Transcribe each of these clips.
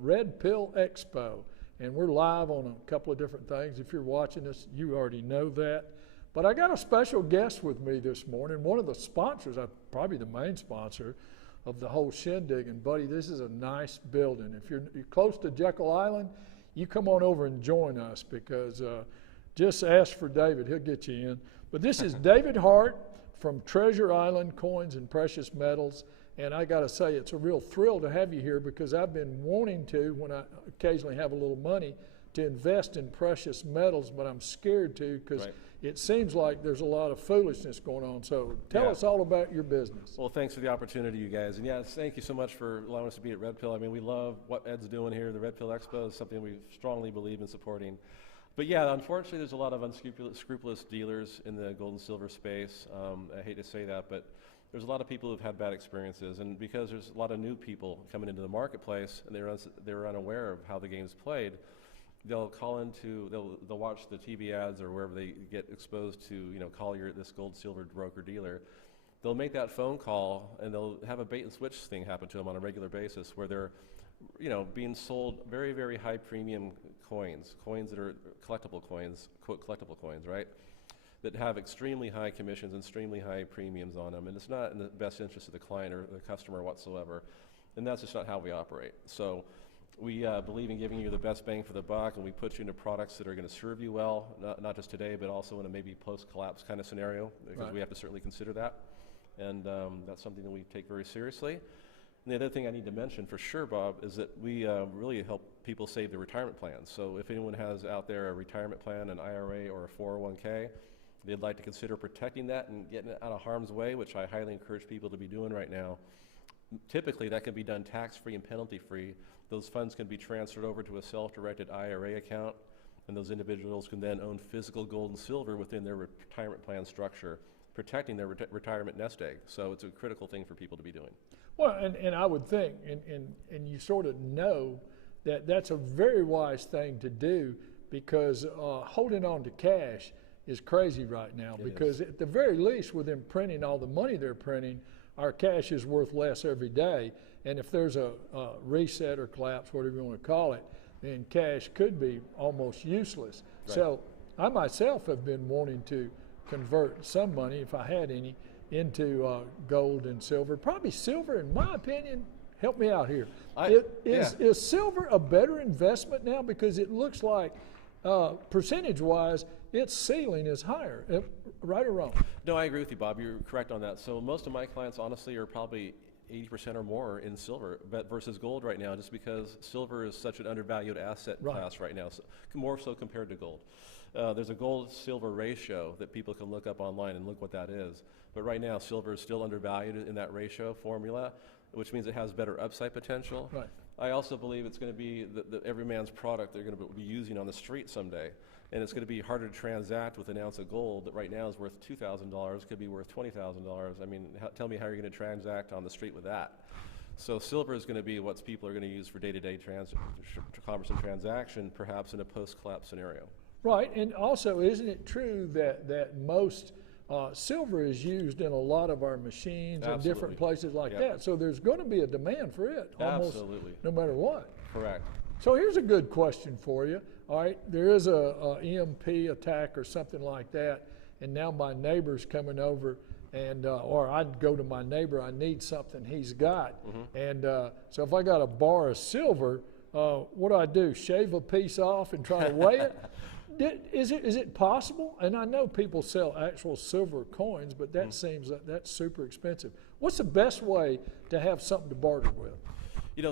Red Pill Expo, and we're live on a couple of different things. If you're watching us, you already know that. But I got a special guest with me this morning, one of the sponsors, probably the main sponsor of the whole shindig. And buddy, this is a nice building. If you're close to Jekyll Island, you come on over and join us, because just ask for David, he'll get you in. But this is David Hart from Treasure Island Coins and Precious Metals. And I got to say, it's a real thrill to have you here, because I've been wanting to, when I occasionally have a little money, to invest in precious metals, but I'm scared to, because it seems like there's a lot of foolishness going on. So tell us all about your business. Well, thanks for the opportunity, you guys. And yes, thank you so much for allowing us to be at Red Pill. I mean, we love what Ed's doing here. The Red Pill Expo is something we strongly believe in supporting. But yeah, unfortunately, there's a lot of unscrupulous dealers in the gold and silver space. I hate to say that, but there's a lot of people who've had bad experiences, and because there's a lot of new people coming into the marketplace and they're unaware of how the game's played, they'll watch the TV ads or wherever they get exposed to, call this gold silver broker dealer. They'll make that phone call and they'll have a bait and switch thing happen to them on a regular basis, where they're being sold very, very high premium coins that are collectible coins, quote collectible coins, right? That have extremely high commissions and extremely high premiums on them, and it's not in the best interest of the client or the customer whatsoever, and that's just not how we operate. So we believe in giving you the best bang for the buck, and we put you into products that are going to serve you well, not just today, but also in a maybe post-collapse kind of scenario, because we have to certainly consider that, and that's something that we take very seriously. And the other thing I need to mention for sure, Bob, is that we really help people save their retirement plans. So if anyone has out there a retirement plan, an IRA or a 401k, they'd like to consider protecting that and getting it out of harm's way, which I highly encourage people to be doing right now. Typically, that can be done tax-free and penalty-free. Those funds can be transferred over to a self-directed IRA account, and those individuals can then own physical gold and silver within their retirement plan structure, protecting their retirement nest egg. So it's a critical thing for people to be doing. Well, and I would think, and you sort of know that that's a very wise thing to do, because holding on to cash is crazy right now, because at the very least, with them printing all the money they're printing, our cash is worth less every day. And if there's a reset or collapse, whatever you want to call it, then cash could be almost useless. Right. So I myself have been wanting to convert some money, if I had any, into gold and silver. Probably silver, in my opinion. Help me out here. Is silver a better investment now? Because it looks like percentage-wise, its ceiling is higher, right or wrong? No, I agree with you, Bob. You're correct on that. So most of my clients, honestly, are probably 80% or more in silver versus gold right now, just because silver is such an undervalued asset class right now, so more so compared to gold. There's a gold-silver ratio that people can look up online and look what that is. But right now, silver is still undervalued in that ratio formula, which means it has better upside potential. Right. I also believe it's going to be the every man's product they're going to be using on the street someday. And it's going to be harder to transact with an ounce of gold that right now is worth $2,000, could be worth $20,000. I mean, tell me how you're going to transact on the street with that. So silver is going to be what people are going to use for day-to-day commerce and transaction, perhaps in a post-collapse scenario. Right, and also, isn't it true that most silver is used in a lot of our machines and different places like that? So there's going to be a demand for it, almost no matter what. Correct. So here's a good question for you. All right, there is a EMP attack or something like that, and now my neighbor's coming over, and or I'd go to my neighbor, I need something he's got. And so if I got a bar of silver, what do I do? Shave a piece off and try to weigh it? Is it possible? And I know people sell actual silver coins, but that seems like that's super expensive. What's the best way to have something to barter with?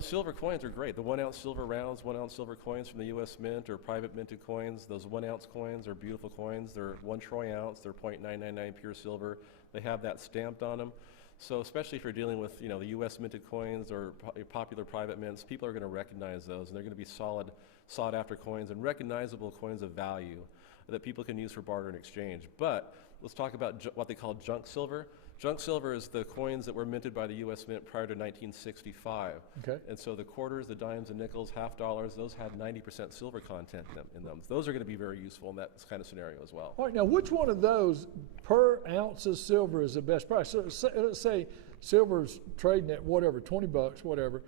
Silver coins are great. The 1 ounce silver rounds, 1 ounce silver coins from the U.S. Mint or private minted coins, those 1 ounce coins are beautiful coins. They're 1 troy ounce, they're 0.999 pure silver. They have that stamped on them. So especially if you're dealing with, the U.S. minted coins or popular private mints, people are going to recognize those, and they're going to be solid, sought after coins and recognizable coins of value that people can use for barter and exchange. But let's talk about what they call junk silver. Junk silver is the coins that were minted by the U.S. Mint prior to 1965. Okay. And so the quarters, the dimes, the nickels, half dollars, those had 90% silver content in them. Those are going to be very useful in that kind of scenario as well. All right, now which one of those per ounce of silver is the best price? So let's say silver's trading at whatever, 20 bucks, whatever.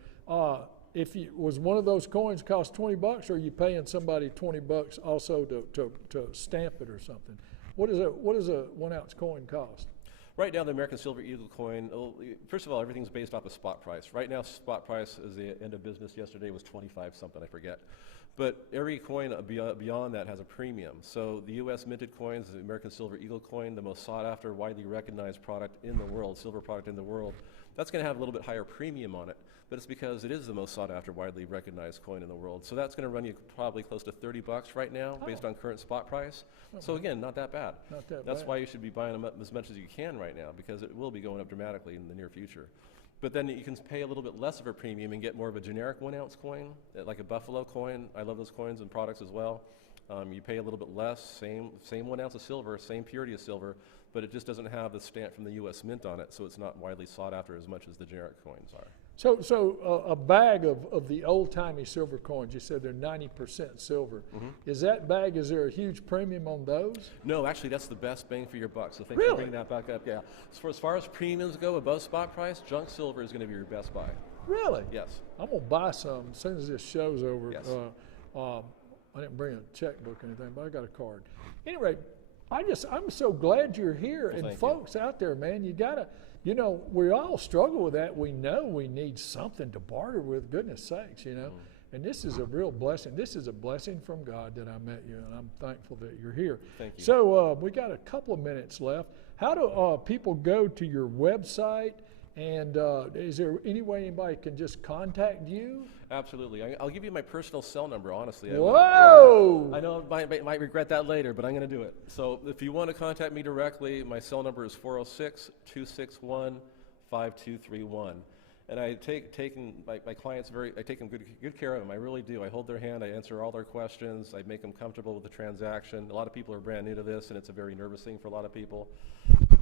if you was one of those coins cost $20, or are you paying somebody $20 also to stamp it or something? What does a 1 ounce coin cost? Right now, the American Silver Eagle coin, first of all, everything's based off of spot price. Right now, spot price as the end of business yesterday was 25 something, I forget. But every coin beyond that has a premium. So the U.S. minted coins, the American Silver Eagle coin, the most sought after, widely recognized product in the world, silver product in the world, that's going to have a little bit higher premium on it. But it's because it is the most sought after, widely recognized coin in the world. So that's going to run you probably close to $30 right now, based on current spot price. So again, not that bad. Not that That's bad. why you should be buying them up as much as you can right now, because it will be going up dramatically in the near future. But then you can pay a little bit less of a premium and get more of a generic 1 ounce coin, like a Buffalo coin. I love those coins and products as well. You pay a little bit less, same 1 ounce of silver, same purity of silver, but it just doesn't have the stamp from the U.S. Mint on it, so it's not widely sought after as much as the generic coins are. So a bag of the old-timey silver coins, you said they're 90% silver. Is that bag, is there a huge premium on those? No, actually, that's the best bang for your buck. So thanks Really? for bringing that back up. Yeah. As far as premiums go above spot price, junk silver is going to be your best buy. Really? Yes. I'm going to buy some as soon as this show's over. Yes. I didn't bring a checkbook or anything, but I got a card. Anyway, I'm so glad you're here. Well, and folks out there, man, you got to, we all struggle with that. We know we need something to barter with, goodness sakes, And this is a real blessing. This is a blessing from God that I met you, and I'm thankful that you're here. Thank you. So we got a couple of minutes left. How do people go to your website? And is there any way anybody can just contact you? Absolutely. I'll give you my personal cell number, honestly. Whoa! I know I might regret that later, but I'm going to do it. So if you want to contact me directly, my cell number is 406-261-5231. And I take my clients I take them good care of them. I really do. I hold their hand. I answer all their questions. I make them comfortable with the transaction. A lot of people are brand new to this, and it's a very nervous thing for a lot of people.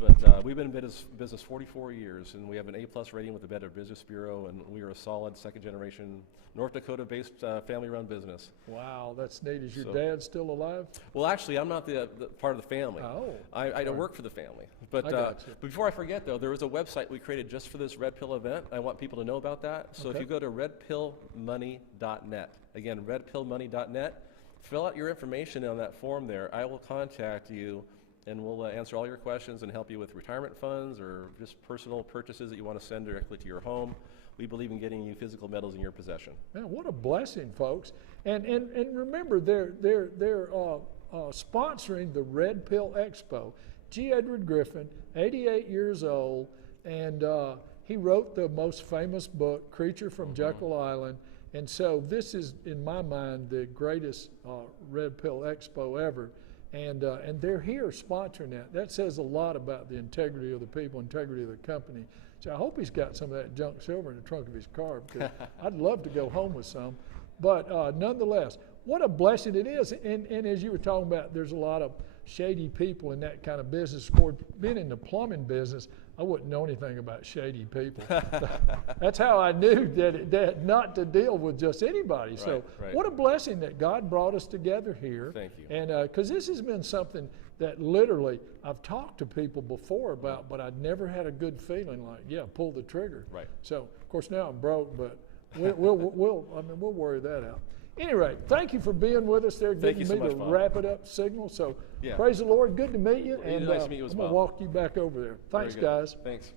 But we've been in business 44 years, and we have an A+ rating with the Better Business Bureau, and we are a solid second-generation North Dakota-based family-run business. Wow, that's neat. Is your dad still alive? Well, actually, I'm not the part of the family. Oh. I don't work for the family. But before I forget, though, there was a website we created just for this Red Pill event. I want people to know about that. So if you go to redpillmoney.net, again, redpillmoney.net, fill out your information on that form there. I will contact you, and we'll answer all your questions and help you with retirement funds or just personal purchases that you want to send directly to your home. We believe in getting you physical metals in your possession. Man, what a blessing, folks! And remember, they're sponsoring the Red Pill Expo. G. Edward Griffin, 88 years old, and he wrote the most famous book, Creature from Jekyll Island. And so this is, in my mind, the greatest Red Pill Expo ever. And they're here sponsoring that. That says a lot about the integrity of the people, integrity of the company. So I hope he's got some of that junk silver in the trunk of his car, because I'd love to go home with some. But nonetheless, what a blessing it is. And as you were talking about, there's a lot of shady people in that kind of business. Of course, being in the plumbing business, I wouldn't know anything about shady people. That's how I knew that not to deal with just anybody. Right, so right. What a blessing that God brought us together here. Thank you. And because this has been something that literally I've talked to people before about, but I'd never had a good feeling like, yeah, pull the trigger. Right. So of course now I'm broke, but we'll worry that out. Anyway, thank you for being with us there, Thank giving you so me much, the Bob. wrap it up signal. So Yeah. praise the Lord. Good to meet you. Well, And nice to meet you as I'm going well. to walk you back over there. Thanks, Very good. guys. Thanks.